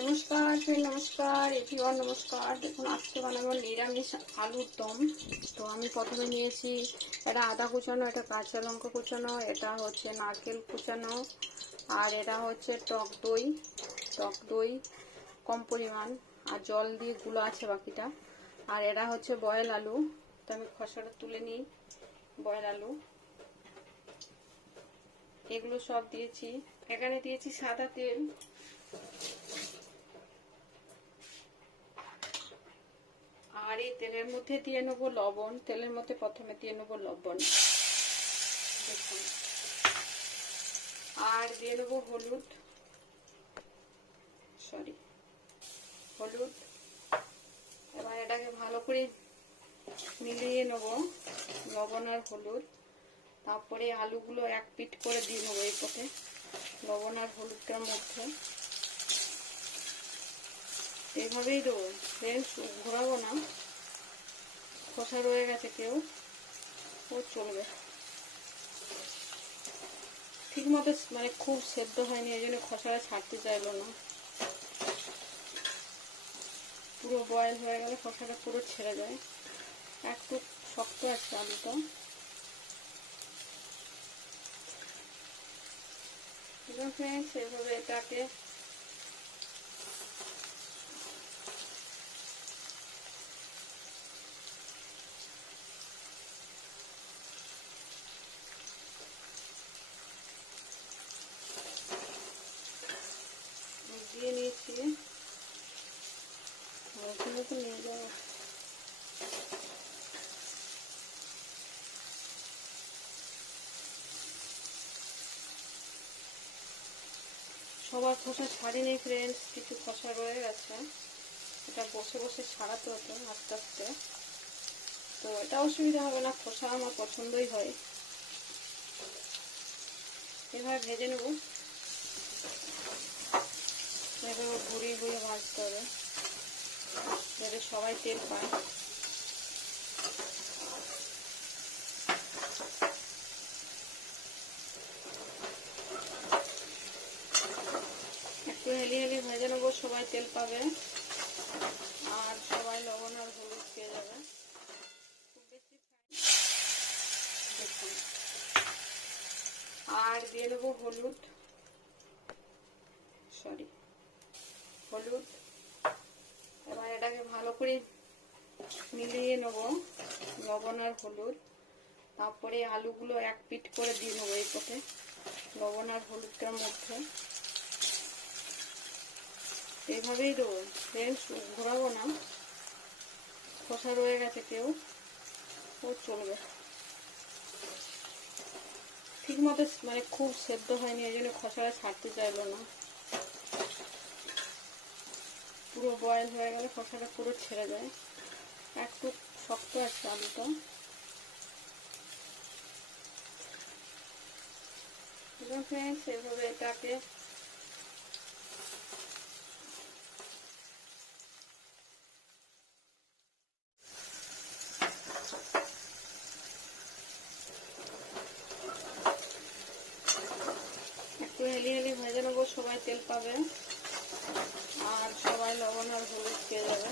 নমস্কার ফ্রেন্ড নমস্কার। এভরিওয়ান নমস্কার? দেখুন, আজকে বানাবো নিরামিষ আলুর দম। তো আমি প্রথমে নিয়েছি এটা আদা কুচানো এটা কাঁচা লঙ্কা কুচানো, এটা হচ্ছে নারকেল কুচানো, আর এটা হচ্ছে টক দই। টক দই কম পরিমাণ, আর জল দিয়ে গুলো আছে বাকিটা। আর এটা হচ্ছে বয়েল আলু। তো আমি খসাটা তুলে নিই, বয়েল আলু। এগুলো সব দিয়েছি। এখানে দিয়েছি সাদা তেল। আর এই তেলের মধ্যে দিয়ে নেব লবণ। তেলের মধ্যে প্রথমে দিয়ে নেব লবণ। আর দিয়ে নেব হলুদ। সরি হলুদ। এবার এটাকে ভালো করে মিলিয়ে নেব, লবণ আর হলুদ। তারপরে আলুগুলো এক পিট করে দিয়ে নেব এই পথে লবণ আর হলুদটার মধ্যে। এইভাবেই দেবো। ফ্রেন্ডস ঘোরাবো না। খোসা রয়ে গেছে কেউ। ও চলবে। ঠিক মতো মানে খুব সেদ্ধ হয়নি, এই জন্য খসাটা ছাড়তে চাইলো না। পুরো বয়েল হয়ে গেলে খসাটা পুরো ছেড়ে যায়। একটু শক্ত আছে আলুটা ফ্রেন্ডস এইভাবে এটাকে দিয়ে নিয়েছি। তো নিয়ে যাব সবার খোসা ছাড়িনি ফ্রেন্ডস কিছু খোসা রয়ে গেছে। এটা বসে বসে ছাড়াতে হতো আস্তে আস্তে। তো এটা অসুবিধা হবে না, খোসা আমার পছন্দই হয়। এভাবে ভেজে নেব। এভাবে ঘুরিয়ে ঘুরিয়ে ভাজতে হবে। যাতে সবাই তেল পায়। একটু হেলি হেলি ভেজে নেব, সবাই তেল পাবে। আর সবাই লবণ আর হলুদ পেয়ে যাবে। আর দিয়ে দেবো হলুদ। সরি হলুদ। এবার এটাকে ভালো করে মিলিয়ে নেব, লবণ আর হলুদ। তারপরে আলুগুলো এক পিট করে দিয়ে নেব এই পথে লবণ আর হলুদটার মধ্যে। এইভাবেই দেবো। ফ্রেন্ডস ঘোরাবো না, খোসা রয়ে গেছে কেউ, ও চলবে। ঠিক মতো মানে খুব সেদ্ধ হয়নি, এই জন্য খসাটা ছাড়তে চাইলো না। পুরো বয়েল হয়ে গেলে খসাটা পুরো ছেড়ে যায় একটু শক্ত আছে আলুটা। এইভাবে এটাকে একটু হেলি হেলি ভেজে নেব, সবাই তেল পাবে আর সবাই লবণ আর হলুদ পেয়ে যাবে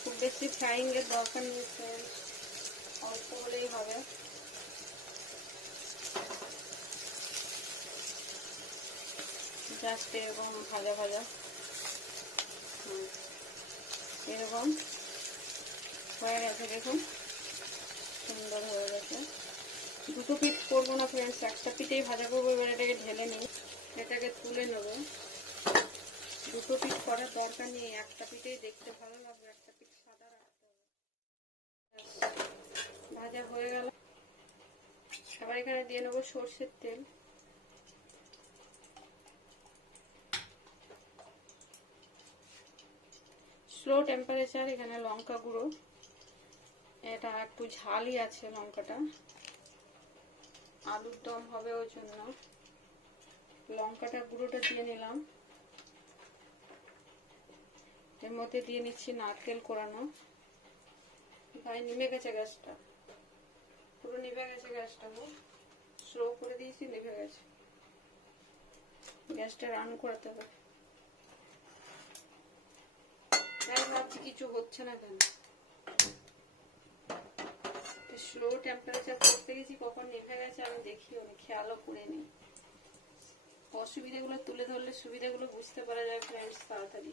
খুব বেশি ফ্রাইং এর দরকার নেই friends। অল্প হলেই হবে। জাস্ট এরকম ভাজা ভাজা। এরকম। হয়ে গেছে, দেখুন। সুন্দর হয়ে গেছে। দুটো পিঠ করব না ফ্রেন্ডস একটা পিঠেই ভাজা করব, এবার এটাকে ঢেলে নিই। এটাকে তুলে নেব। দুটো পিঠ করার দরকার নেই। একটা পিঠেই দেখতে ভালো লাগবে, একটা পিঠ সাদা রাখতে হবে ব্যাস, ভাজা হয়ে গেল। এবার এখানে দিয়ে নেব সর্ষের তেল। স্লো টেম্পারেচার এখানে লঙ্কা গুঁড়ো। এটা একটু ঝালই আছে লঙ্কাটা। আলুর দম হবে ওই জন্য। লঙ্কাটা গুঁড়োটা দিয়ে নিলাম। এর মধ্যে দিয়ে নিচ্ছি নারকেল কোরানো। ভাই, নিমে গেছে গ্যাসটা। পুরো নিভে গেছে গ্যাসটা স্লো করে দিয়েছি, নিভে গেছে। গ্যাসটা রান করাতে হবে। পাচ্ছি কিছু হচ্ছে না কেন। স্লো টেম্পারেচার করতে গেছি, কখন নিভে গেছে আমি দেখিও নি, খেয়ালও করে নিই অসুবিধাগুলো তুলে ধরলে সুবিধাগুলো বুঝতে পারা যায় ফ্রেন্ডস তাড়াতাড়ি।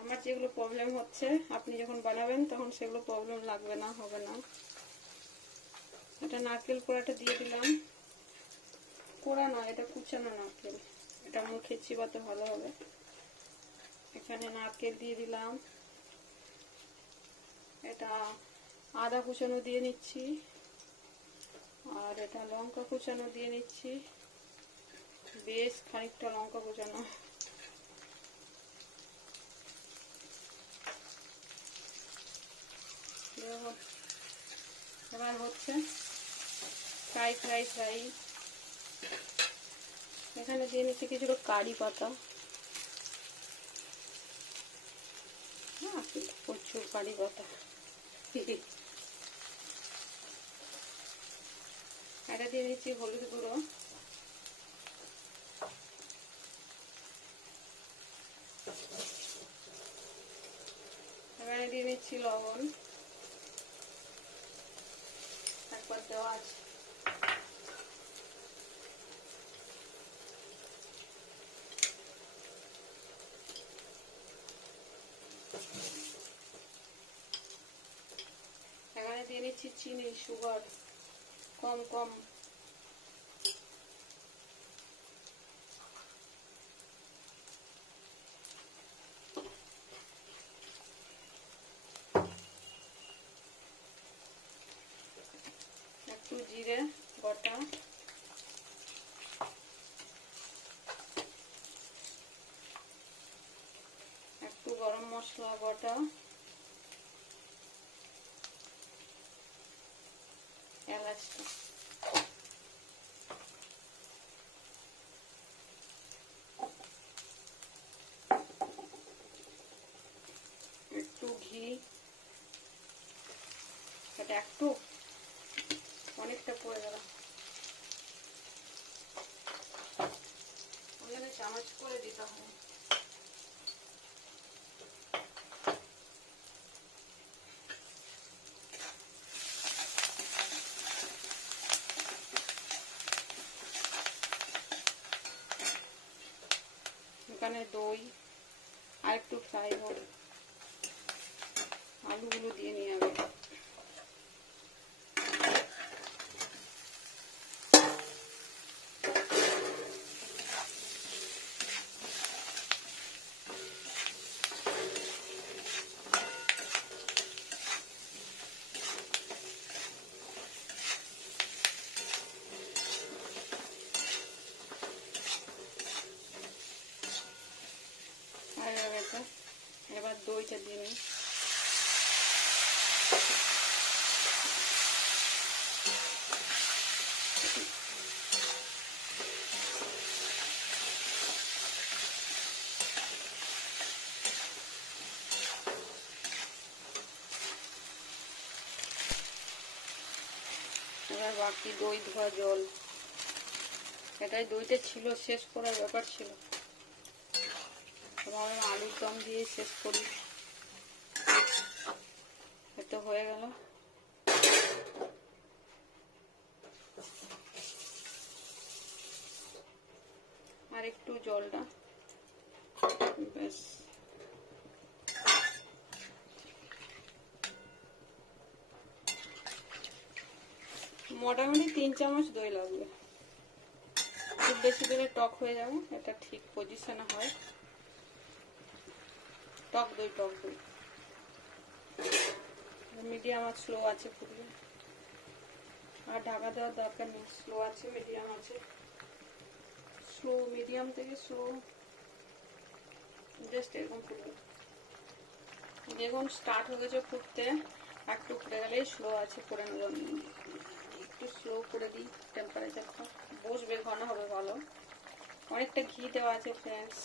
আমার যেগুলো প্রবলেম হচ্ছে, আপনি যখন বানাবেন, তখন সেগুলো প্রবলেম লাগবে না, হবে না। এটা নারকেল কোড়াটা দিয়ে দিলাম। কোড়া নয় এটা কুচানো নারকেল। এটা মুখে চিবাতে ভালো হবে। এখানে নারকেল দিয়ে দিলাম। এটা আদা কুচানো দিয়ে নিচ্ছি। আর এটা লঙ্কা কুচানো দিয়ে নিচ্ছি। বেশ খানিকটা লঙ্কা কুচানো। এবার হচ্ছে ফ্রাই ফ্রাই ফ্রাই এখানে দিয়ে নিচ্ছি কিছুটা কারি পাতা। হ্যাঁ প্রচুর কারি পাতা। এটা দিয়ে নিচ্ছি হলুদ গুঁড়ো। এখানে দিয়ে নিচ্ছি লবণ। তারপর দেওয়া আছে এখানে দিয়ে নিচ্ছি চিনি সুগার কম কম। একটু জিরে গোটা একটু গরম মশলা গোটা একটু ঘি। এটা একটু অনেকটা পড়ে গেল। চামচ করে দিতে হবে। এখানে দই আর একটু ফ্রাই হোক আলুগুলো দিয়ে নিয়ে আমি হয়ে গেছে দিয়ে নিই এবার বাকি দই ধোয়া জল। এটাই দইটা ছিল, শেষ করার ব্যাপার ছিল। আলুর দম দিয়ে শেষ করি। এতো হয়ে গেল আর একটু জলটা বেশ মোটামুটি তিন চামচ দই লাগবে। খুব বেশি দিলে টক হয়ে যাবে, এটা ঠিক পজিশনে হয়। টক দই টক দই। মিডিয়াম আর স্লো আছে ফুটলে আর ঢাকা দেওয়ার দরকার নেই, স্লো আছে, মিডিয়াম আছে। স্লো, মিডিয়াম থেকে স্লো জাস্ট এরকম ফুটবে দেখুন স্টার্ট হয়ে গেছে ফুটতে। একটু ফুটে গেলেই স্লো আছে, করে নেব একটু স্লো করে দিই টেম্পারেচারটা বসবে ঘন, হবে ভালো। অনেকটা ঘি দেওয়া আছে ফ্রেন্ডস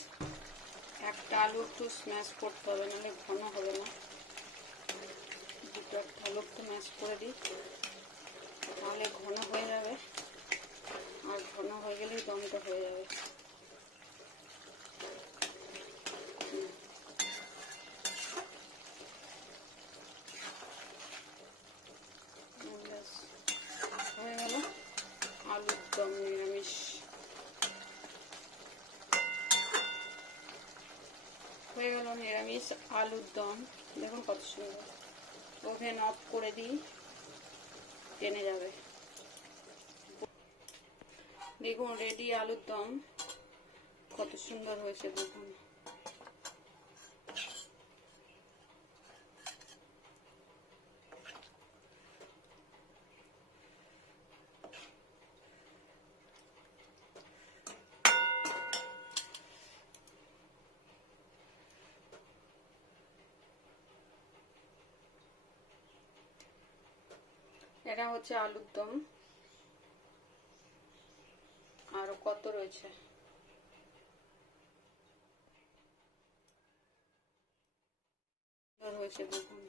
একটা আলু একটু স্ম্যাশ করতে হবে, নাহলে ঘন হবে না। একটু ভালো করে ম্যাশ করে দিই। তাহলে ঘন হয়ে যাবে। আর ঘন হয়ে গেলেই দমটা হয়ে যাবে। হয়ে আলুর দম নিরামিষ। হয়ে গেল নিরামিষ আলুর দম। দেখুন কত সুন্দর। ওভেন অফ করে দিই। টেনে যাবে। দেখুন রেডি আলুর দম। কত সুন্দর হয়েছে দেখুন। এটা হচ্ছে আলুর দম। আরও কত রয়েছে? হয়েছে দেখুন।